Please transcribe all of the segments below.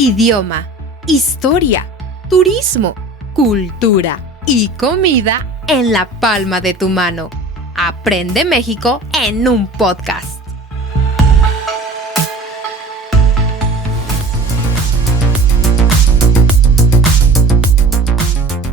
idioma, historia, turismo, cultura y comida en la palma de tu mano. Aprende México en un podcast.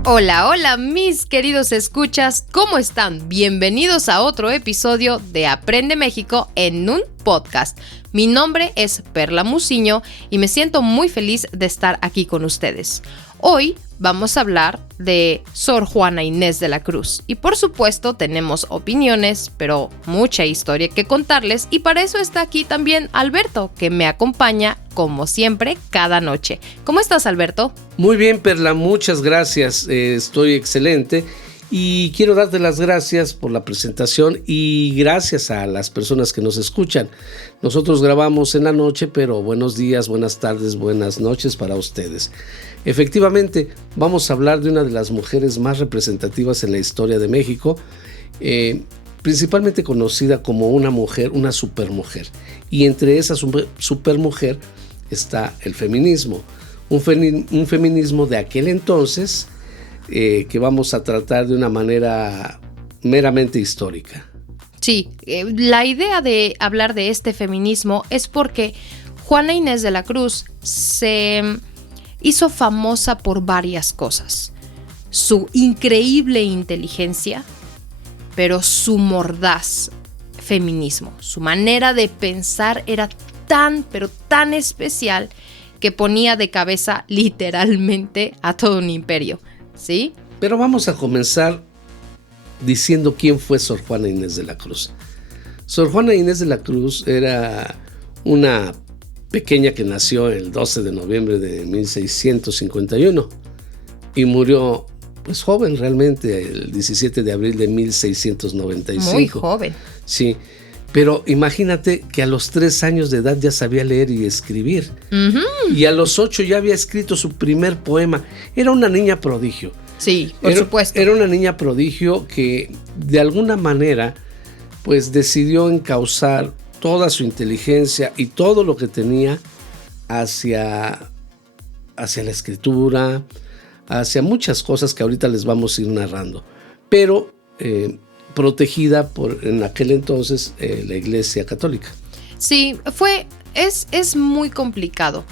Hola, hola mis queridos escuchas, ¿cómo están? Bienvenidos a otro episodio de Aprende México en un podcast. Mi nombre es Perla Muciño y me siento muy feliz de estar aquí con ustedes. Hoy vamos a hablar de Sor Juana Inés de la Cruz y por supuesto tenemos opiniones, pero mucha historia que contarles y para eso está aquí también Alberto, que me acompaña como siempre cada noche. ¿Cómo estás, Alberto? Muy bien, Perla, muchas gracias, estoy excelente y quiero darte las gracias por la presentación y gracias a las personas que nos escuchan. Nosotros grabamos en la noche, pero buenos días, buenas tardes, buenas noches para ustedes. Efectivamente, vamos a hablar de una de las mujeres más representativas en la historia de México, principalmente conocida como una mujer, una supermujer. Y entre esa supermujer está el feminismo, un feminismo de aquel entonces que vamos a tratar de una manera meramente histórica. Sí, la idea de hablar de este feminismo es porque Juana Inés de la Cruz se hizo famosa por varias cosas. Su increíble inteligencia, pero su mordaz feminismo. Su manera de pensar era pero tan especial que ponía de cabeza literalmente a todo un imperio, ¿sí? Pero vamos a comenzar diciendo quién fue Sor Juana Inés de la Cruz. Sor Juana Inés de la Cruz era una pequeña que nació el 12 de noviembre de 1651 y murió pues joven realmente, el 17 de abril de 1695. Muy joven. Sí, pero imagínate que a los 3 años de edad ya sabía leer y escribir. Y a los 8 ya había escrito su primer poema. Era una niña prodigio. Sí, por supuesto. Era una niña prodigio que de alguna manera pues decidió encauzar toda su inteligencia y todo lo que tenía hacia la escritura, hacia muchas cosas que ahorita les vamos a ir narrando, pero protegida por en aquel entonces la Iglesia Católica. Sí, es muy complicado.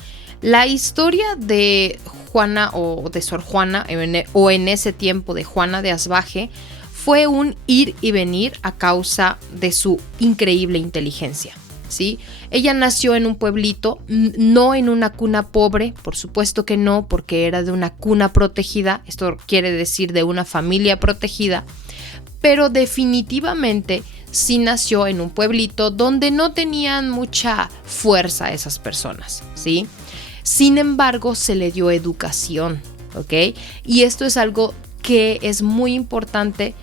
La historia de Juana o de Sor Juana o en ese tiempo de Juana de Asbaje fue un ir y venir a causa de su increíble inteligencia, ¿sí? Ella nació en un pueblito, no en una cuna pobre, por supuesto que no, porque era de una cuna protegida, esto quiere decir de una familia protegida, pero definitivamente sí nació en un pueblito donde no tenían mucha fuerza esas personas, ¿sí? Sin embargo, se le dio educación, ¿ok? Y esto es algo que es muy importante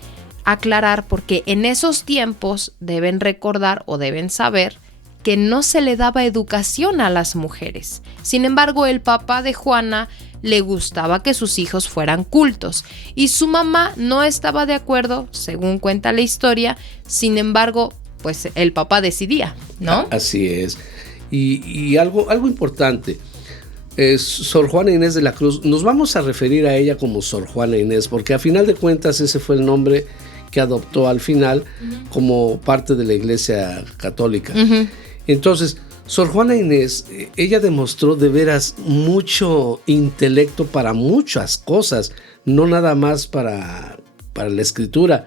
aclarar porque en esos tiempos deben recordar o deben saber que no se le daba educación a las mujeres. Sin embargo, el papá de Juana le gustaba que sus hijos fueran cultos y su mamá no estaba de acuerdo, según cuenta la historia. Sin embargo, pues el papá decidía, ¿no? Así es. Y algo importante. Sor Juana Inés de la Cruz, nos vamos a referir a ella como Sor Juana Inés, porque a final de cuentas ese fue el nombre que adoptó al final como parte de la Iglesia Católica. Entonces, Sor Juana Inés, ella demostró de veras mucho intelecto para muchas cosas, no nada más para la escritura,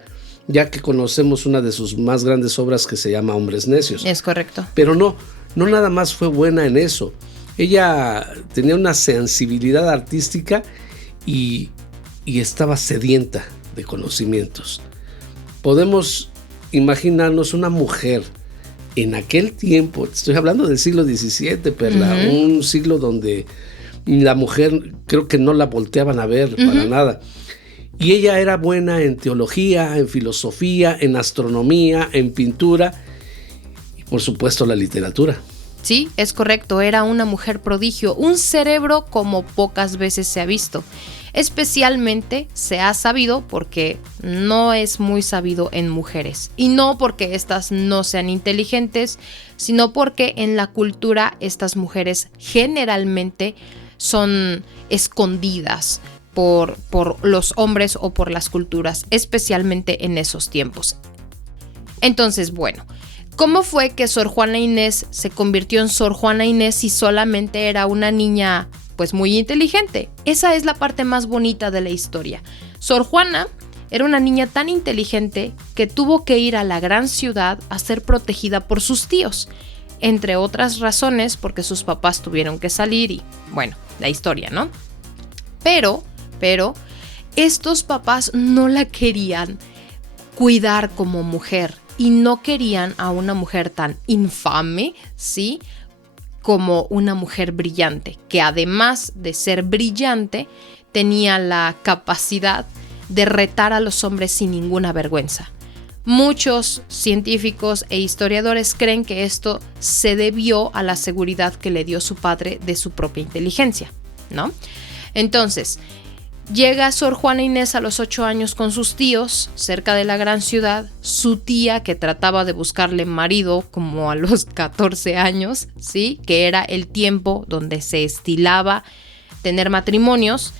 ya que conocemos una de sus más grandes obras que se llama Hombres Necios. Es correcto. Pero no nada más fue buena en eso. Ella tenía una sensibilidad artística y estaba sedienta de conocimientos. Podemos imaginarnos una mujer en aquel tiempo, estoy hablando del siglo XVII, Perla, un siglo donde la mujer creo que no la volteaban a ver para nada. Y ella era buena en teología, en filosofía, en astronomía, en pintura y por supuesto la literatura. Sí, es correcto, era una mujer prodigio, un cerebro como pocas veces se ha visto. Especialmente se ha sabido porque no es muy sabido en mujeres. Y no porque estas no sean inteligentes, sino porque en la cultura estas mujeres generalmente son escondidas por los hombres o por las culturas, especialmente en esos tiempos. Entonces, bueno, ¿cómo fue que Sor Juana Inés se convirtió en Sor Juana Inés si solamente era una niña pues muy inteligente? Esa es la parte más bonita de la historia. Sor Juana era una niña tan inteligente que tuvo que ir a la gran ciudad a ser protegida por sus tíos, entre otras razones porque sus papás tuvieron que salir y bueno, la historia, ¿no? Pero estos papás no la querían cuidar como mujer y no querían a una mujer tan infame, ¿sí?, como una mujer brillante, que además de ser brillante, tenía la capacidad de retar a los hombres sin ninguna vergüenza. Muchos científicos e historiadores creen que esto se debió a la seguridad que le dio su padre de su propia inteligencia, ¿no? Entonces, llega Sor Juana Inés a los 8 años con sus tíos cerca de la gran ciudad. Su tía, que trataba de buscarle marido como a los 14 años, ¿sí?, que era el tiempo donde se estilaba tener matrimonios,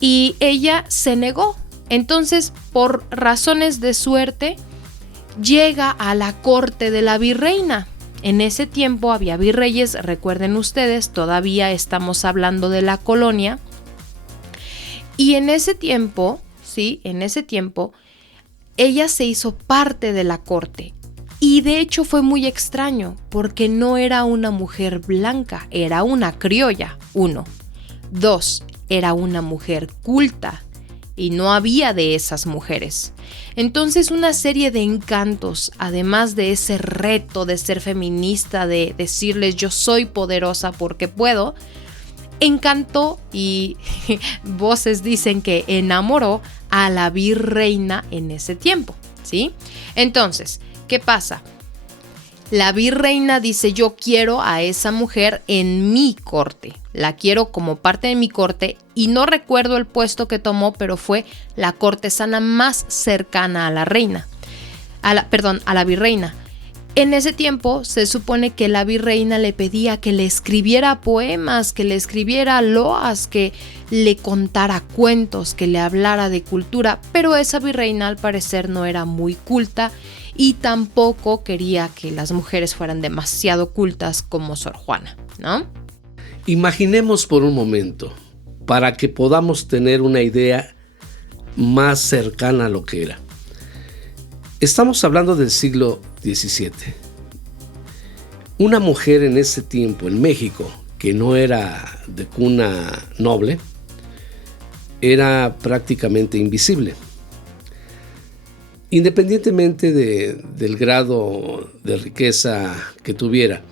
y ella se negó. Entonces, por razones de suerte, llega a la corte de la virreina. En ese tiempo había virreyes, recuerden ustedes, todavía estamos hablando de la colonia. Y en ese tiempo, ella se hizo parte de la corte. Y de hecho fue muy extraño, porque no era una mujer blanca, era una criolla, 1. 2, era una mujer culta, y no había de esas mujeres. Entonces una serie de encantos, además de ese reto de ser feminista, de decirles yo soy poderosa porque puedo, encantó y voces dicen que enamoró a la virreina en ese tiempo, ¿sí? Entonces, ¿qué pasa? La virreina dice, yo quiero a esa mujer en mi corte, la quiero como parte de mi corte, y no recuerdo el puesto que tomó, pero fue la cortesana más cercana a la reina, a la virreina. En ese tiempo se supone que la virreina le pedía que le escribiera poemas, que le escribiera loas, que le contara cuentos, que le hablara de cultura, pero esa virreina al parecer no era muy culta y tampoco quería que las mujeres fueran demasiado cultas como Sor Juana, ¿no? Imaginemos por un momento, para que podamos tener una idea más cercana a lo que era. Estamos hablando del siglo XVII. Una mujer en ese tiempo en México, que no era de cuna noble, era prácticamente invisible. Independientemente del grado de riqueza que tuviera.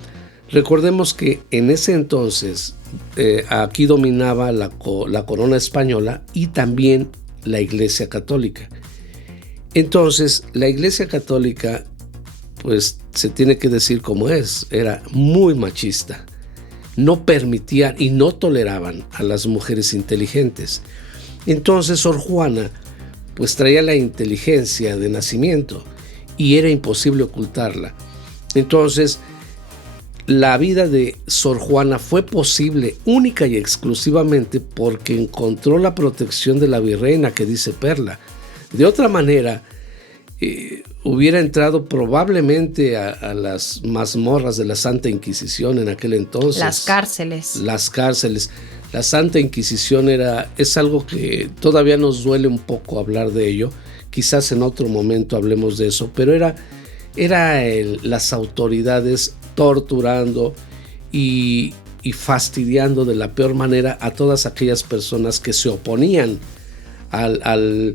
Recordemos que en ese entonces aquí dominaba la corona española y también la Iglesia Católica. Entonces, la Iglesia Católica, pues se tiene que decir como es, era muy machista. No permitían y no toleraban a las mujeres inteligentes. Entonces, Sor Juana, pues traía la inteligencia de nacimiento y era imposible ocultarla. Entonces, la vida de Sor Juana fue posible única y exclusivamente porque encontró la protección de la virreina que dice Perla. De otra manera, hubiera entrado probablemente a las mazmorras de la Santa Inquisición en aquel entonces. Las cárceles. La Santa Inquisición es algo que todavía nos duele un poco hablar de ello. Quizás en otro momento hablemos de eso, pero era las autoridades torturando y fastidiando de la peor manera a todas aquellas personas que se oponían al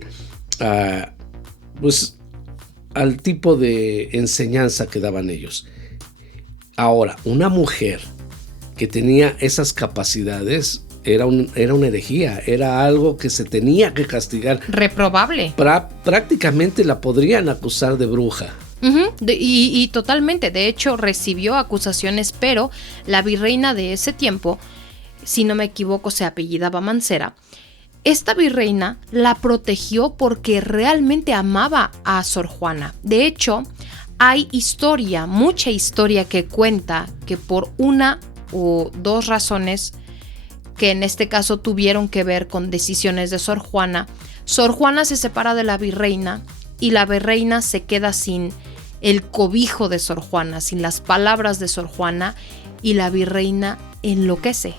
tipo de enseñanza que daban ellos. Ahora, una mujer que tenía esas capacidades era una herejía, era algo que se tenía que castigar. Reprobable. Prácticamente la podrían acusar de bruja. Y totalmente, de hecho recibió acusaciones, pero la virreina de ese tiempo, si no me equivoco, se apellidaba Mancera. Esta virreina la protegió porque realmente amaba a Sor Juana. De hecho, hay mucha historia que cuenta que por una o dos razones, que en este caso tuvieron que ver con decisiones de Sor Juana se separa de la virreina y la virreina se queda sin el cobijo de Sor Juana, sin las palabras de Sor Juana, y la virreina enloquece.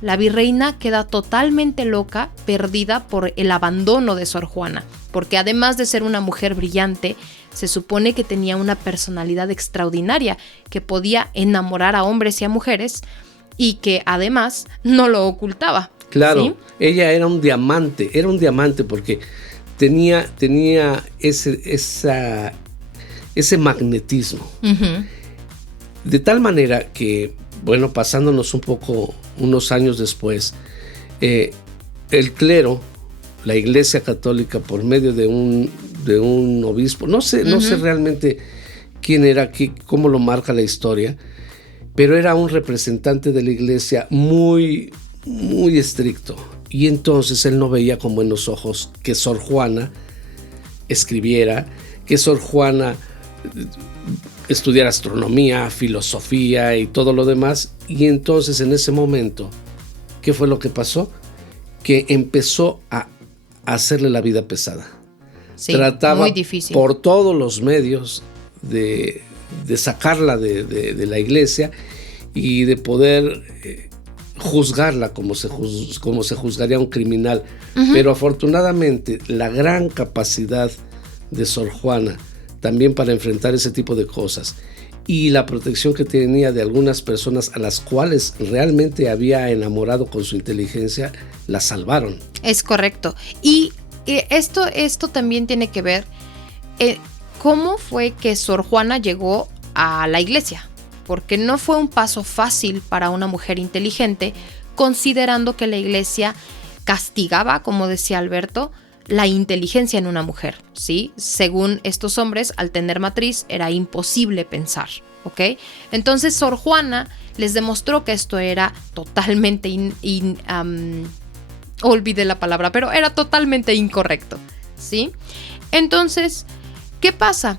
La virreina queda totalmente loca, perdida por el abandono de Sor Juana, porque además de ser una mujer brillante, se supone que tenía una personalidad extraordinaria, que podía enamorar a hombres y a mujeres, y que además no lo ocultaba. Claro, ¿sí? Ella era un diamante porque tenía ese magnetismo. Uh-huh. De tal manera que, bueno, pasándonos unos años después, el clero, la Iglesia Católica, por medio de un obispo, no sé realmente quién era, cómo lo marca la historia, pero era un representante de la Iglesia muy, muy estricto. Y entonces él no veía con buenos ojos que Sor Juana escribiera, que Sor Juana estudiar astronomía, filosofía y todo lo demás. Y entonces en ese momento, ¿qué fue lo que pasó? Que empezó a hacerle la vida pesada. Sí, trataba muy difícil por todos los medios de sacarla de la iglesia y de poder juzgarla como se juzgaría a un criminal. Uh-huh. Pero afortunadamente la gran capacidad de Sor Juana también para enfrentar ese tipo de cosas y la protección que tenía de algunas personas a las cuales realmente había enamorado con su inteligencia, la salvaron. Es correcto. Y esto también tiene que ver cómo fue que Sor Juana llegó a la iglesia, porque no fue un paso fácil para una mujer inteligente, considerando que la iglesia castigaba, como decía Alberto, la inteligencia en una mujer, ¿sí? Según estos hombres, al tener matriz era imposible pensar, ¿ok? Entonces Sor Juana les demostró que esto era totalmente olvidé la palabra, pero era totalmente incorrecto, ¿sí? Entonces, ¿qué pasa?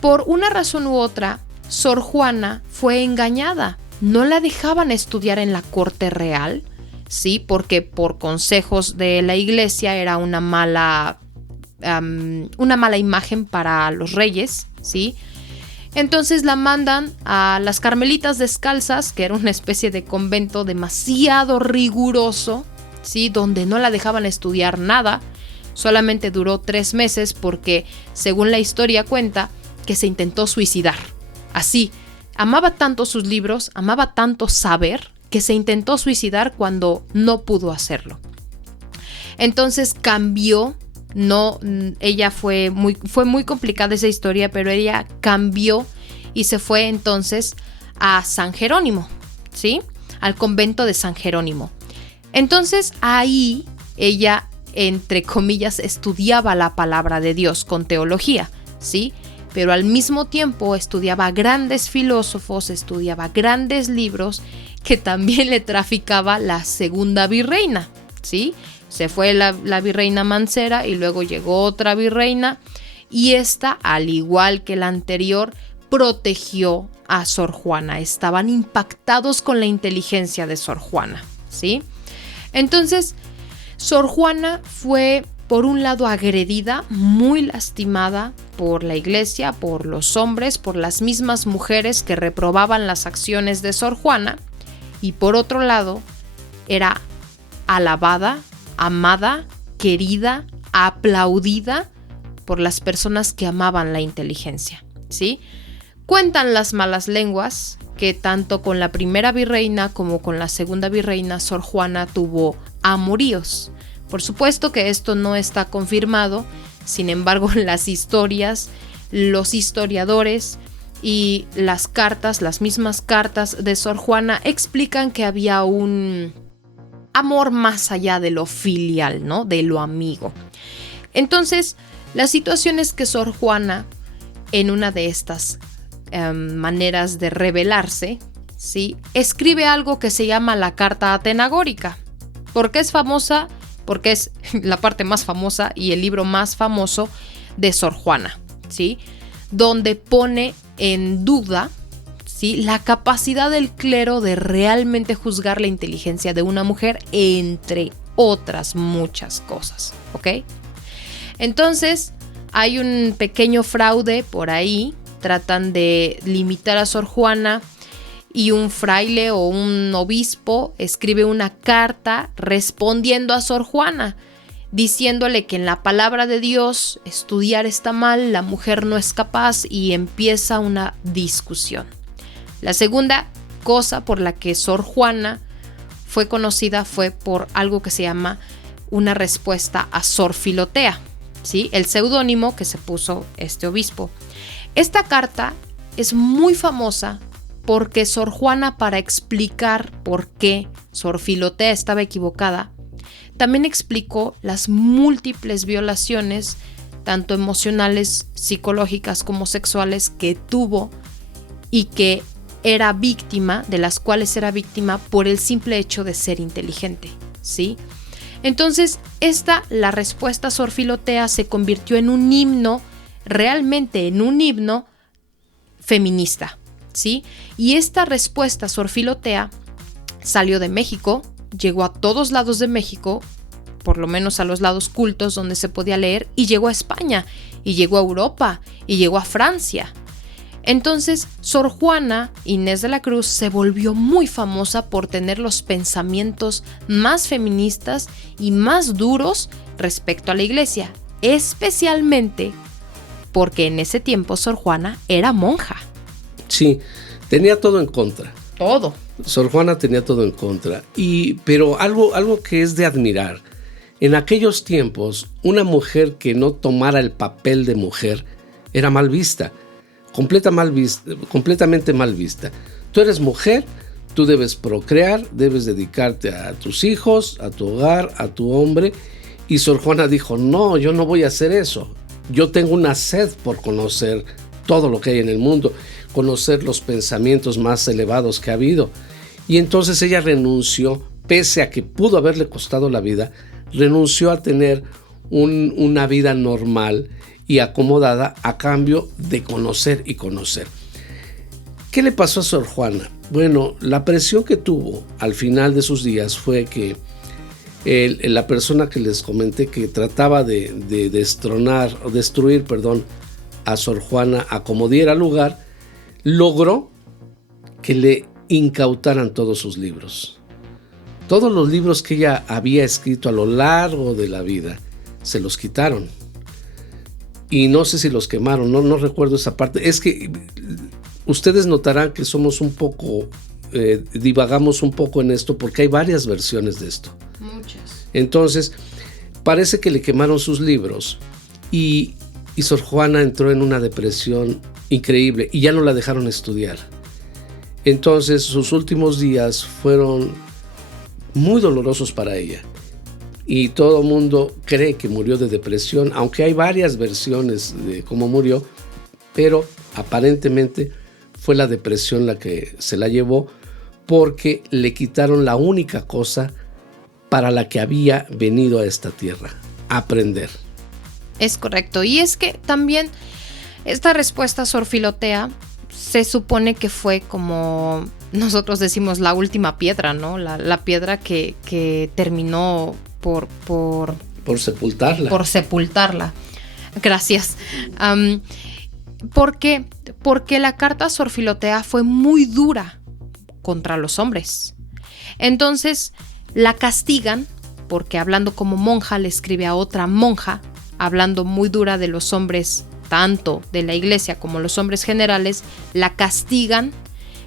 Por una razón u otra, Sor Juana fue engañada. No la dejaban estudiar en la corte real, ¿sí? Porque por consejos de la iglesia era una mala imagen para los reyes, ¿sí? Entonces la mandan a las Carmelitas Descalzas, que era una especie de convento demasiado riguroso, ¿sí? Donde no la dejaban estudiar nada. Solamente duró 3 meses porque, según la historia cuenta, que se intentó suicidar. Así, amaba tanto sus libros, amaba tanto saber, que se intentó suicidar cuando no pudo hacerlo. Entonces cambió, ella fue muy complicada esa historia, pero ella cambió y se fue entonces a San Jerónimo, ¿sí? Al convento de San Jerónimo. Entonces ahí ella, entre comillas, estudiaba la palabra de Dios con teología, ¿sí? Pero al mismo tiempo estudiaba grandes filósofos, estudiaba grandes libros que también le traficaba la segunda virreina, ¿sí? Se fue la virreina Mancera y luego llegó otra virreina y esta, al igual que la anterior, protegió a Sor Juana. Estaban impactados con la inteligencia de Sor Juana, ¿sí? Entonces, Sor Juana fue, por un lado, agredida, muy lastimada por la iglesia, por los hombres, por las mismas mujeres que reprobaban las acciones de Sor Juana, y por otro lado, era alabada, amada, querida, aplaudida por las personas que amaban la inteligencia, ¿sí? Cuentan las malas lenguas que tanto con la primera virreina como con la segunda virreina Sor Juana tuvo amoríos. Por supuesto que esto no está confirmado, sin embargo las historias, los historiadores y las cartas, las mismas cartas de Sor Juana explican que había un amor más allá de lo filial, ¿no? De lo amigo. Entonces, la situación es que Sor Juana en una de estas maneras de rebelarse, ¿sí? Escribe algo que se llama la Carta Atenagórica. ¿Por qué es famosa? Porque es la parte más famosa y el libro más famoso de Sor Juana, ¿sí? Donde pone en duda, ¿sí?, la capacidad del clero de realmente juzgar la inteligencia de una mujer, entre otras muchas cosas, ¿ok? Entonces, hay un pequeño fraude por ahí, tratan de limitar a Sor Juana y un fraile o un obispo escribe una carta respondiendo a Sor Juana, diciéndole que en la palabra de Dios estudiar está mal, la mujer no es capaz, y empieza una discusión. La segunda cosa por la que Sor Juana fue conocida fue por algo que se llama una respuesta a Sor Filotea, ¿sí?, el seudónimo que se puso este obispo. Esta carta es muy famosa porque Sor Juana, para explicar por qué Sor Filotea estaba equivocada, también explicó las múltiples violaciones, tanto emocionales, psicológicas como sexuales, que tuvo y que era víctima, de las cuales era víctima por el simple hecho de ser inteligente, ¿sí? Entonces, la respuesta a Sor Filotea se convirtió en un himno, realmente en un himno feminista, ¿sí? Y esta respuesta a Sor Filotea salió de México, llegó a todos lados de México, por lo menos a los lados cultos donde se podía leer, y llegó a España, y llegó a Europa, y llegó a Francia. Entonces, Sor Juana Inés de la Cruz se volvió muy famosa por tener los pensamientos más feministas y más duros respecto a la iglesia, especialmente porque en ese tiempo Sor Juana era monja. Sí, tenía todo en contra. Todo. Sor Juana tenía todo en contra. Pero algo que es de admirar, en aquellos tiempos, una mujer que no tomara el papel de mujer era mal vista. Completamente mal vista. Tú eres mujer, tú debes procrear, debes dedicarte a tus hijos, a tu hogar, a tu hombre. Y Sor Juana dijo, no, yo no voy a hacer eso. Yo tengo una sed por conocer todo lo que hay en el mundo, conocer los pensamientos más elevados que ha habido. Y entonces ella renunció, pese a que pudo haberle costado la vida, renunció a tener una vida normal y acomodada a cambio de conocer y conocer. ¿Qué le pasó a Sor Juana? Bueno, la presión que tuvo al final de sus días fue que la persona que les comenté que trataba de destruir a Sor Juana a como diera lugar, logró que le incautaran todos sus libros. Todos los libros que ella había escrito a lo largo de la vida, se los quitaron. Y no sé si los quemaron, no recuerdo esa parte. Es que ustedes notarán que somos un poco, divagamos un poco en esto porque hay varias versiones de esto. Muchas. Entonces, parece que le quemaron sus libros y Sor Juana entró en una depresión increíble y ya no la dejaron estudiar. Entonces, sus últimos días fueron muy dolorosos para ella. Y todo el mundo cree que murió de depresión, aunque hay varias versiones de cómo murió, pero aparentemente fue la depresión la que se la llevó porque le quitaron la única cosa para la que había venido a esta tierra, aprender. Es correcto, y es que también esta respuesta a Sor Filotea se supone que fue como nosotros decimos la última piedra, ¿no? La piedra que terminó por sepultarla. Por sepultarla. Gracias. ¿Por qué? Porque la carta a Sor Filotea fue muy dura contra los hombres. Entonces la castigan porque hablando como monja le escribe a otra monja, hablando muy dura de los hombres, tanto de la iglesia como los hombres generales, la castigan,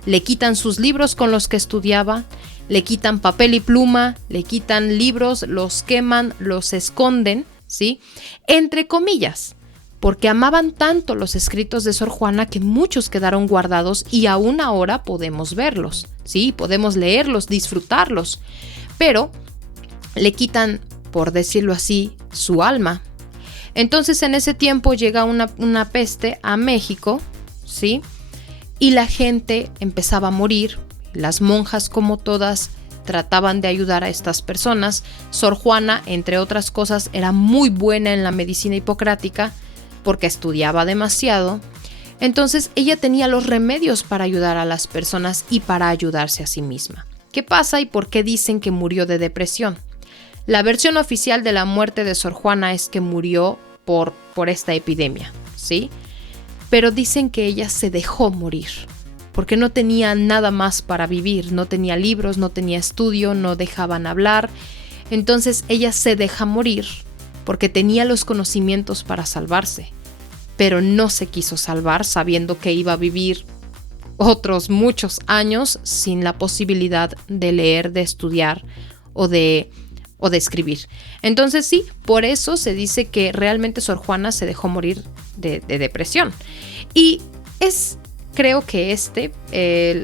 le quitan sus libros con los que estudiaba, le quitan papel y pluma, le quitan libros, los queman, los esconden, ¿sí? Entre comillas, porque amaban tanto los escritos de Sor Juana que muchos quedaron guardados y aún ahora podemos verlos, ¿sí? Podemos leerlos, disfrutarlos, pero le quitan, por decirlo así, su alma. Entonces en ese tiempo llega una peste a México, ¿sí? Y la gente empezaba a morir. Las monjas, como todas, trataban de ayudar a estas personas. Sor Juana, entre otras cosas, era muy buena en la medicina hipocrática porque estudiaba demasiado. Entonces ella tenía los remedios para ayudar a las personas y para ayudarse a sí misma. ¿Qué pasa y por qué dicen que murió de depresión? La versión oficial de la muerte de Sor Juana es que murió por esta epidemia, ¿sí? Pero dicen que ella se dejó morir, porque no tenía nada más para vivir, no tenía libros, no tenía estudio, no dejaban hablar. Entonces ella se deja morir porque tenía los conocimientos para salvarse, pero no se quiso salvar sabiendo que iba a vivir otros muchos años sin la posibilidad de leer, de estudiar o de escribir. Entonces sí, por eso se dice que realmente Sor Juana se dejó morir de depresión. Y creo que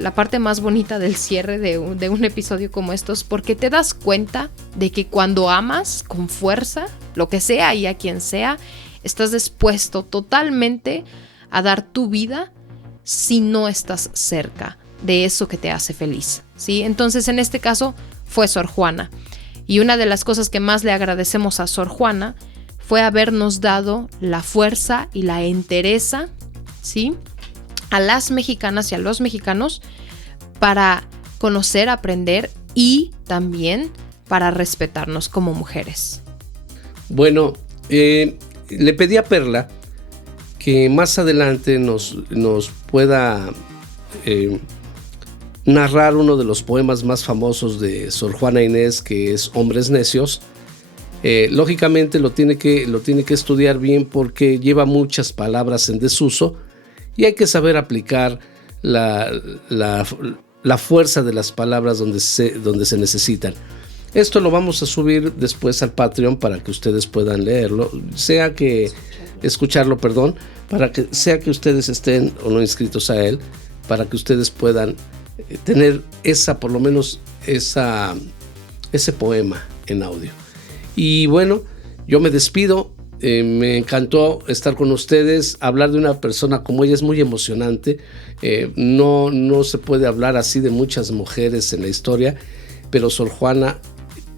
la parte más bonita del cierre de un episodio como estos, porque te das cuenta de que cuando amas con fuerza, lo que sea y a quien sea, estás dispuesto totalmente a dar tu vida si no estás cerca de eso que te hace feliz, ¿sí? Entonces en este caso fue Sor Juana. Y una de las cosas que más le agradecemos a Sor Juana fue habernos dado la fuerza y la entereza, ¿sí?, a las mexicanas y a los mexicanos para conocer, aprender y también para respetarnos como mujeres. Bueno, le pedí a Perla que más adelante nos pueda narrar uno de los poemas más famosos de Sor Juana Inés, que es Hombres Necios. Lógicamente lo tiene que estudiar bien porque lleva muchas palabras en desuso y hay que saber aplicar la fuerza de las palabras donde se necesitan. Esto lo vamos a subir después al Patreon para que ustedes puedan leerlo, escucharlo, para que sea que ustedes estén o no inscritos a él, para que ustedes puedan tener por lo menos ese poema en audio. Y bueno, yo me despido. Me encantó estar con ustedes. Hablar de una persona como ella es muy emocionante. No se puede hablar así de muchas mujeres en la historia, pero Sor Juana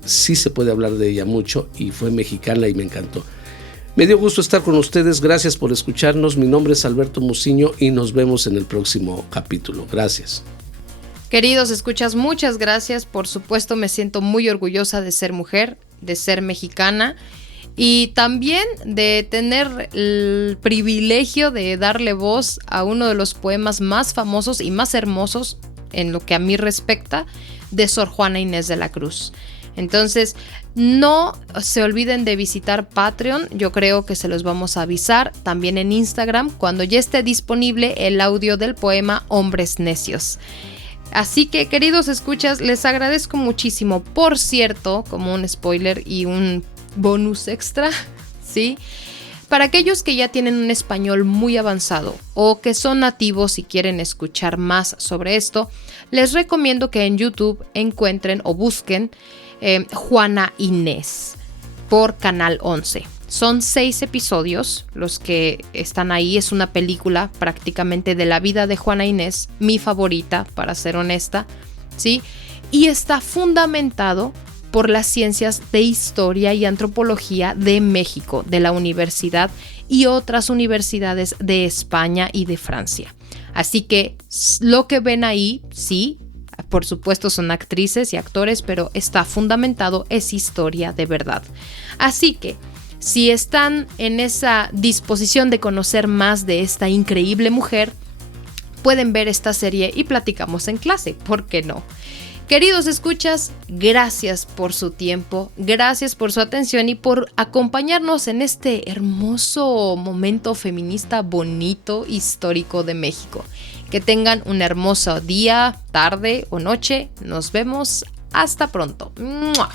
sí se puede hablar de ella mucho y fue mexicana y me encantó. Me dio gusto estar con ustedes. Gracias por escucharnos. Mi nombre es Alberto Muciño y nos vemos en el próximo capítulo. Gracias. Queridos escuchas, muchas gracias. Por supuesto, me siento muy orgullosa de ser mujer, de ser mexicana y también de tener el privilegio de darle voz a uno de los poemas más famosos y más hermosos en lo que a mí respecta de Sor Juana Inés de la Cruz. Entonces, no se olviden de visitar Patreon. Yo creo que se los vamos a avisar también en Instagram cuando ya esté disponible el audio del poema Hombres Necios. Así que, queridos escuchas, les agradezco muchísimo. Por cierto, como un spoiler y un bonus extra, ¿sí? Para aquellos que ya tienen un español muy avanzado o que son nativos y quieren escuchar más sobre esto, les recomiendo que en YouTube encuentren o busquen Juana Inés por Canal 11. Son 6 episodios los que están ahí. Es una película prácticamente de la vida de Juana Inés, mi favorita, para ser honesta, ¿sí? Y está fundamentado por las ciencias de historia y antropología de México, de la universidad y otras universidades de España y de Francia. Así que lo que ven ahí, sí, por supuesto son actrices y actores, pero está fundamentado, es historia de verdad. Así que si están en esa disposición de conocer más de esta increíble mujer, pueden ver esta serie y platicamos en clase, ¿por qué no? Queridos escuchas, gracias por su tiempo, gracias por su atención y por acompañarnos en este hermoso momento feminista bonito, histórico de México. Que tengan un hermoso día, tarde o noche. Nos vemos. Hasta pronto. ¡Mua!